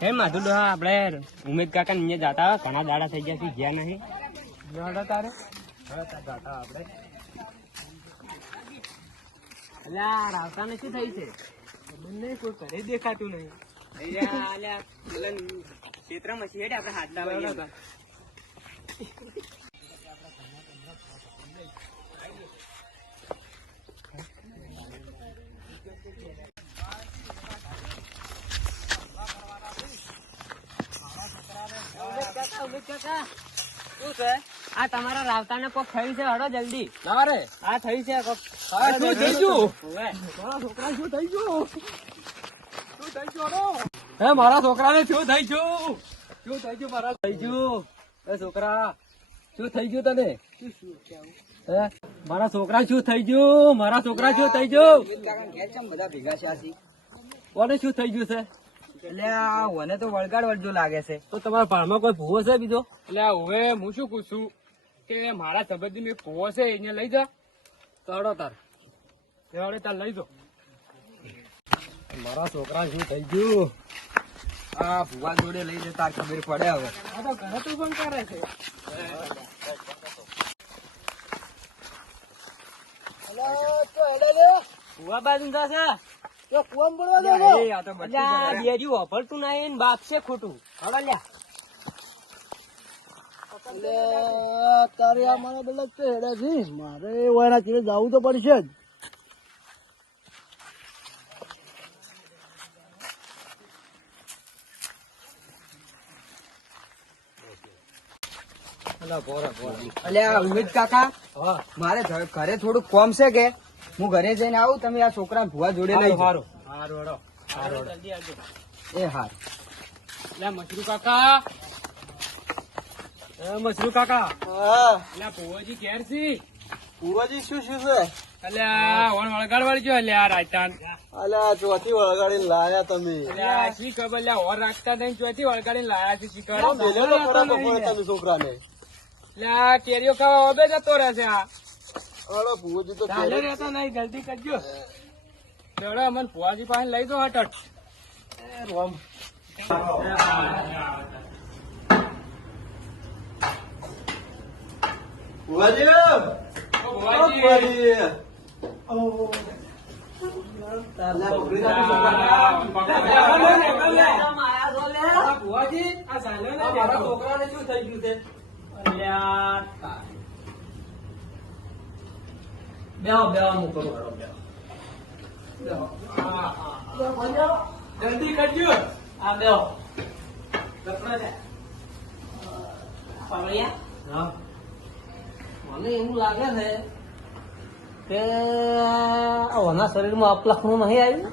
હે માધુ ડોહા આપણે ઉમેદ કાકા ને જાતા ઘણા દાડા થઈ ગયા છે ગયા નહીં. દાડા તારે? જાતા આપણે. અલ્યા રાવતા ને શું થઈ છે? બંને કોઈ ઘરે દેખાતું નહીં. અલ્યા અલ્યા ક્ષેત્રમાં છીએ આપણે હાથ લાવવા શું છે? આ તમારા રાવતા ને કોક થઈ છે? હડો જલ્દી. લારે આ થઈ છે કોક. શું થઈ ગયું? મારા છોકરા શું થઈ ગયું શું થઈ ગયું? હે મારા શું થઈ ગયું શું થઈ ગયું મારા? થઈ ગયું એ છોકરા શું થઈ ગયું તને? હે? મારા છોકરા શું થઈ ગયું મારા છોકરા શું થઈ ગયું બધા ભેગા છે કોને શું થઈ ગયું છે? એટલે આ મને તો વળગાડ વળજો લાગે છે. તો તમારા પાળમાં કોઈ ભૂવો છે બીજો? એટલે હવે હું શું પૂછું કે મારા સંબંધી મેં ભૂવો છે એને લઈ જા. તડો તાર. તડે તાર લઈ દો મારા છોકરા શું થઈ ગયું? આ ભૂવા જોડે લઈ જતા ખબર પડે હવે. આ તો ઘરે તું પણ કરે છે. ભૂવા બાજુ જશે મારા ચીડે જવું તો પડશે જ. અલ્યા ઉમેદ કાકા મારે ઘરે થોડું કોમ છે કે? હું ઘરે જઈને આવું તમે આ છોકરા ભુવા જોડે લઈ જાઓ. હારું. હારું જલ્દી આવજો. એ હાર. લે મશરૂ કાકા. એ મશરૂ કાકા. હા. લે ભુવાજી ઘેર છી. ભુવાજી શું શું છે? અલ્યા ઓણ વળગાડ વળજો અલ્યા રાજસ્થાન અલ્યા ચોથી વળગાડી લાયા તમે. અલ્યા શી ખબર અલ્યા ઓર રાખતા નહીં ચોથી વળગાડીને લાયા છે શીખવાડો તમે છોકરાને. લ્યા કેરીઓ ખાવા ઓબે જતો રહેશે આ. અરે ભુવાજી તો ચાલે ઘરે- નહીં જલ્દી કરજો. ચડો અમન ફુવાજી પાસે લઈ દો હટટ ભુવાજી ઓ ઓ ભુવાજી. ભુવાજી. ભુવાજી આ ને આ મારા બેઠો. છોકરાને શું થઈ ગયું છે? અલ્યા, બેહો બેહો હું કરું હરો બેહો. જલ્દી કરજો. આ બેહો. હા. મને એવું લાગે છે કે આના શરીરમાં અપલખણું નહીં આવ્યું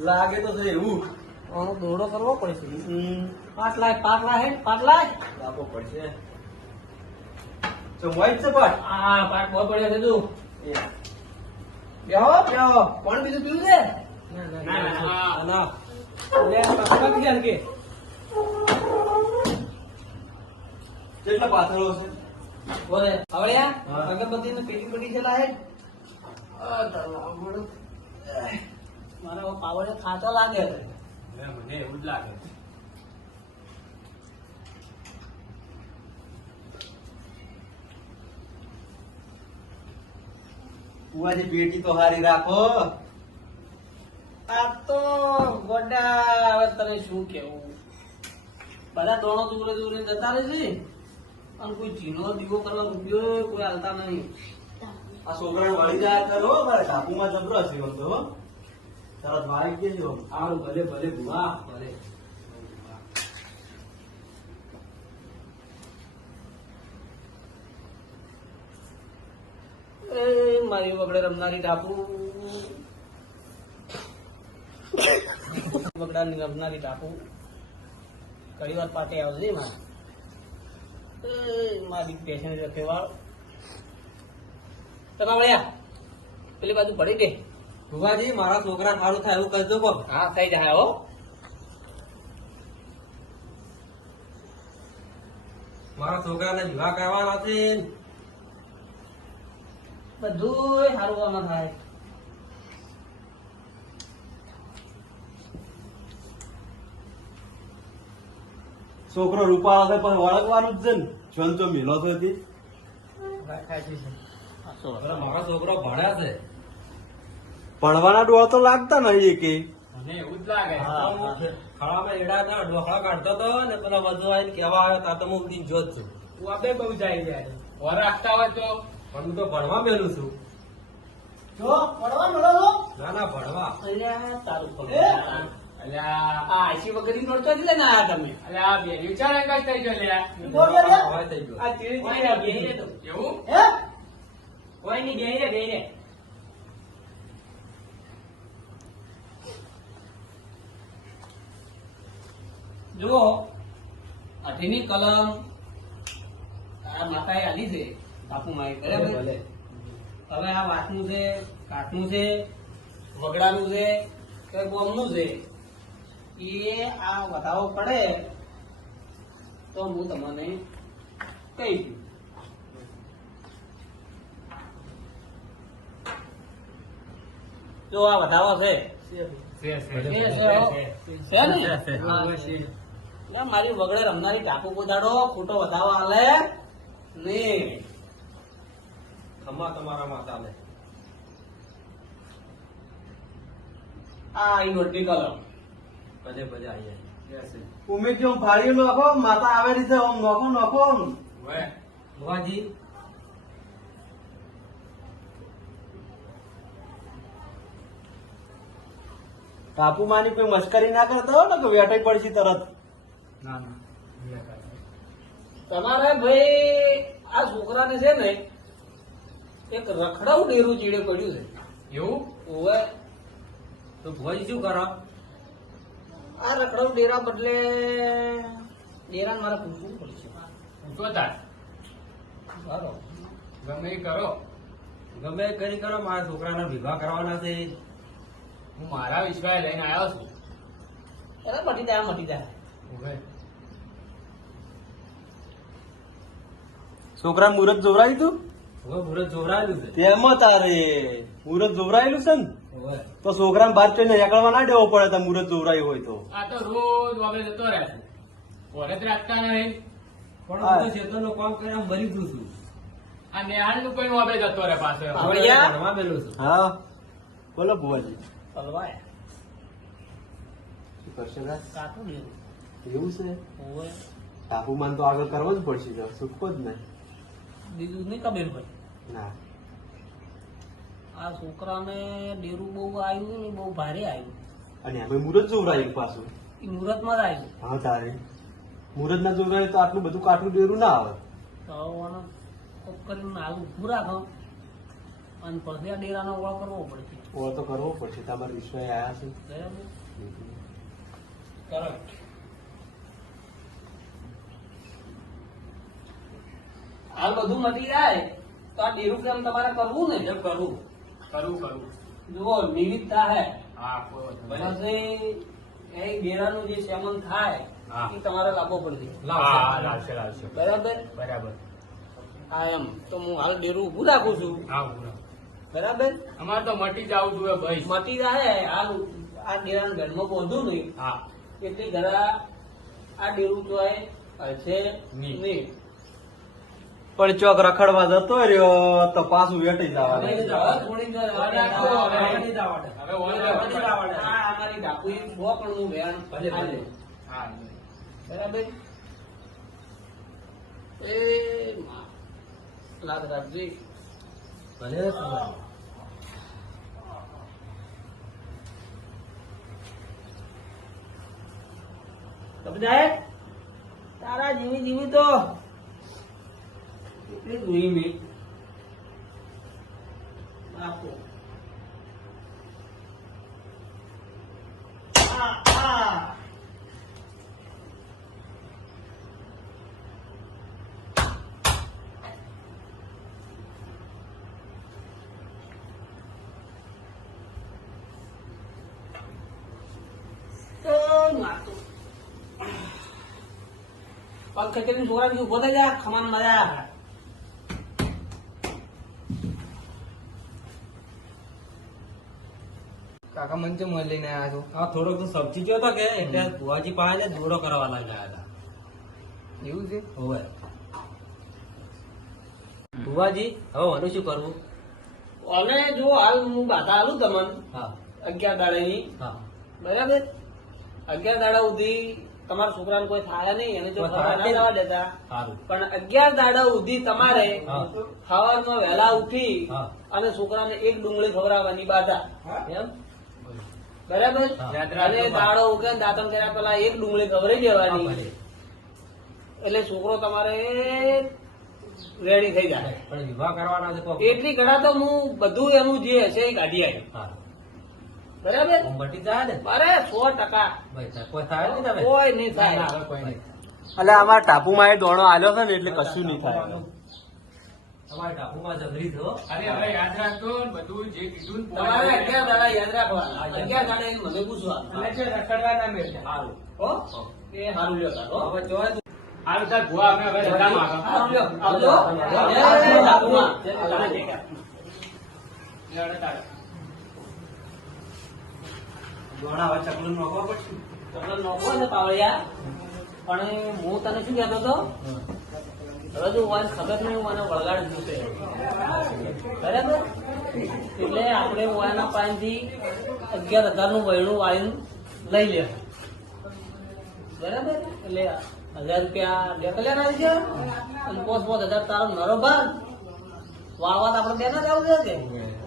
લાગે તો એવું. આનો દોડો કરવો પડશે. પાંચ લાખ પાંચ લાખ લાગવો પડશે. જમવાય જ છે પણ આ પાટ બહુ પડ્યા છે તું. બેહો બેહો. કોણ બીજું પીવું છે? ના, ના, ના. ના. લે પકડ ક્યાં કે? કેટલા પાથરો છે? બોલે હવે. અગરબત્તી ને પેટી પડી છે લાહેડ મારા પાવડે ખાતો લાગે મને એવું જ લાગે બુવાજી બેટી તો હારી રાખો. આ તો ગોડા, હવે તને શું કેવું? બધા દોણો દૂરે દૂરે જતા રહે છે. અને કોઈ ચીનો દીવો કરવા રૂપિયો કોઈ હાલતા નહીં. આ છોકરાને વળી જાય કરો, મારે ઢાકુમાં જબરો છે. તરત વાળી ગયેલો સારું ભલે ભલે, ભુવા, ભલે એ મારી વગડે રમનારી ટાપુ. વગડાની રમનારી ટાપુ. ઘણી વાર પાટે આવજે મારે? મારી પેશન રખે વાળ. તમે વળ્યા પેલી બાજુ પડી દે ભુવાજી મારા છોકરા સારું થાય એવું કરજો કોક હા થઈ જાય હો. મારા છોકરાને વિવાહ કરવાના છે. બધું સારું આમાં થાય. છોકરો રૂપાળો છે પણ ઓળખવાનું જ છે ને. જોન જો મિલો તો હતી મારા મારો છોકરો ભણ્યા છે. ભણવાના ડોળા તો લાગતા નહીં કે મને એવું જ લાગે. ખળામાં એડા ના ડોખળા કાઢતો તો ને પેલા વધુ આવીને કેવા આવ્યો તા તો હું જોત છું. તું આપે બહુ જાય જાય ઓર રાખતા હોય તો? પણ હું તો ભણવા મેલું છું. જો ભણવા મળો છો ના ના ભણવા. અલ્યા તારું પગ. અલ્યા આ આઈસી વગરની નોટ ચોથી લઈને આયા તમે અલ્યા આ બેરી ચાર અંગાજ થઈ ગયો લ્યા બોલ બોલ હવે થઈ ગયો. આ ધીરે કોઈ ધીરે નહીં, બેહી બેહી એવું? હે? કોઈ નહીં બેહી રે બેહી જુઓ અઢીની કલમ તારા માતાએ આલી છે. બાપુ માએ બરાબર ભલે. હવે આ વાતનું છે કાઠનું છે વગડાનું છે કે બોમનું છે એ આ વધાવો પડે તો હું તમને કહી દઉં. જો આ વધાવો છે. મારી વગડે રમનારી ટાપુ પોતાડો ખોટો વધાવો હાલે ને. ખમા તમારા માતા આ ઈ નોટની કલમ બધે બધે આઈ ઉમેશ જો ફાળી નાખો માતા આવે રીતે ઓમ નાખો નાખો વે ભવાજી બાપુ માની કોઈ મસ્કરી ના કરતા હોય ને કે વેટાઈ પડશે તરત. ના ના. તમારે ભાઈ આ છોકરાને છે ને એક રખડાવું ડેરું ચીડે પડ્યું છે. એવું? ઓવે. તો ભાઈ શું કરો? આ રખડાવું ડેરા બદલે ડેરાને મારે પૂછવું પડશે. પૂછો તાર. બરોબર ગમે એ કરો. ગમે એ કરી કરો મારા છોકરાના વિવાહ કરવાના છે. હું મારા વિશ્વાસ લઈને આવ્યો છું. અરે મટી જાય મટી જાય. હવે છોકરા મુહૂર્ત જોવરાયું તું? તેમાં તારે. મુહૂર્ત જોવરાયેલું છે ને? તો છોકરાને બહાર ચોઈને નીકળવા ના દેવો પડે તો મુહૂર્ત જોવરાયું હોય તો. આ તો રોજ વાગે જતો રહ્યા છે ઓરે રાખતા નહીં. પણ હું. તો ખેતરનું કામ કરીને મરી ગયું છું. આ નેહાળનું કઈ વાગે જતો રહે પાસે. હા. ભણવા મેલું છું. હા. બોલો ભુવાજી. હલવાય. શું કરશે એવું છે? તાપુમાન ટાપુ માન તો આગળ કરવો જ પડશે સુખો જ નહીં. બીજું નહીં ખબર ભાઈ ના. આ છોકરાને ડેરું બહુ આવ્યું ને બહુ ભારે આવ્યું. અને હવે મુરત જોવરાયું પાછું. એ મુરતમાં જ આવ્યું. હા તારે. મુરત ના જોવરાયું તો આટલું બધું કાઠું ડેરું ના આવે. તો આને કોક કરીને હાલ પૂરા રાખો. અને પછી આ ડેરાનો ઓળો કરવો પડશે. ઓળ તો કરવો પડશે. તમારે વિશ્વાસ આવ્યા છે? બરાબર. કરો હાલ બધું મટી જાય. તો આ ડેરું કામ તમારે કરવું ને? એમ કરવું કરવું કરવું જુઓ નિવિધતા હે. હા પછી એ ડેરાનું જે સેવન થાય એ તમારે લાગવો પડશે. લાવશે. લાવશે બરાબર? બરાબર. હા એમ. તો હું હાલ ડેરું ઊભું રાખું છું. હા બરાબર? અમારે તો મટી જવું જોઈએ ભાઈ. મટી જાય હાલ આ ગેરાનું ઘરમાં પહોંચું નહીં. હા. એટલે જરા આ ડેરું તો હશે નહીં. પણ ચોક રખડવા જતો રહ્યો તો પાછું વેટી જવા તારા જીવી જીવી તો. એટલી જોઈ મેં આપો પંખ. છોકરા ઊભો થઈ ખમાન મજા આવે. કાકા મને લઈને આવ્યા છો? આ થોડોક તો સબ્જી ગયો હતો કે એટલે ભુવાજી પાસે દોડો કરવા લાગ્યા હતા. એવું છે? હોય ભુવાજી હવે મારું શું કરવું? અને જો હાલ હું બાધા આલું તમને હા. અગિયાર દાડાની. હા. બરાબર? અગિયાર દાડા સુધી તમારા છોકરાને કોઈ થાય નહીં એને જો ના જવા દેતા. પણ અગિયાર દાડા સુધી તમારે હા. સવારમાં વહેલા ઉઠી અને છોકરાને એક ડુંગળી ખવડાવવાની બાધા. એમ? બરાબર? અને દાડો ઉગે ને દાંતણ કર્યા પેલા એક ડુંગળી જવાની દેવાની. એટલે છોકરો તમારે રેડી થઈ જાય. પણ વિવાહ કરવાના છે એટલી ઘડા તો હું બધું એનું જે હશે એ કાઢી આવ્યું હા. બરાબર? બટી જાય ને? અરે સો ટકા. ભાઈ કોઈ થાય નહીં તમે? કોઈ નહીં થાય. કોઈ નહીં. એટલે અમારા ટાપુમાં એ દોણો આવ્યો છે ને એટલે કશું નહીં થાય. તમારે ટાપુમાં જબરી દો અરે હવે યાદ રાખજો ને બધું જે કીધું તમારે અગિયાર દાડા યાદ રાખવાના. અગિયાર દાડા એનું મને પૂછવા. એટલે છે રખડવા ના મેળતા. સારું હો? એ સારું લ્યો તાર, હવે જો. તાર ભુવા અમે હવે આવજો. હવે ચકલું નોખવા પડશે. છે પાવળિયા. પણ હું તને શું કહેતો હતો? હવે જો વાત ખબર નહીં મને વળગાડ જોશે બરાબર? એટલે આપણે ઓયાના પાનથી અગિયાર હજારનું વહેણું વાળીને લઈ લે બરાબર? એટલે હજાર રૂપિયા ડેકલ્યા આવી છે અને પોસ પોસ હજાર તારો નરો ભાગ. વાળવા તો આપણે બેના જ આવું છે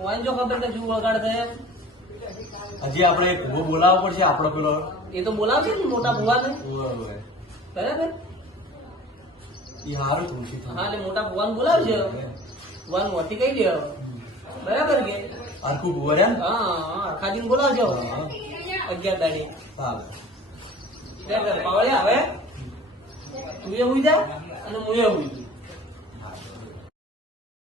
ઓયાને જો ખબર કે શું વળગાડ થાય હજી આપણે એક ભૂવો બોલાવવો પડશે આપણો પેલો એ તો બોલાવશે ને મોટા ભુવાને. બરાબર? હારું તુલસી હા. એટલે મોટા ભગવાન બોલાવજો ભગવાન મોટી કઈ દે. બરાબર કે? આખું ભૂવો હા હા અખાજીને બોલાવજો. હા. અગિયાર તારીખ. હા પાવળે આવે. તું એ હુઈ જા અને હું એ હુઈ.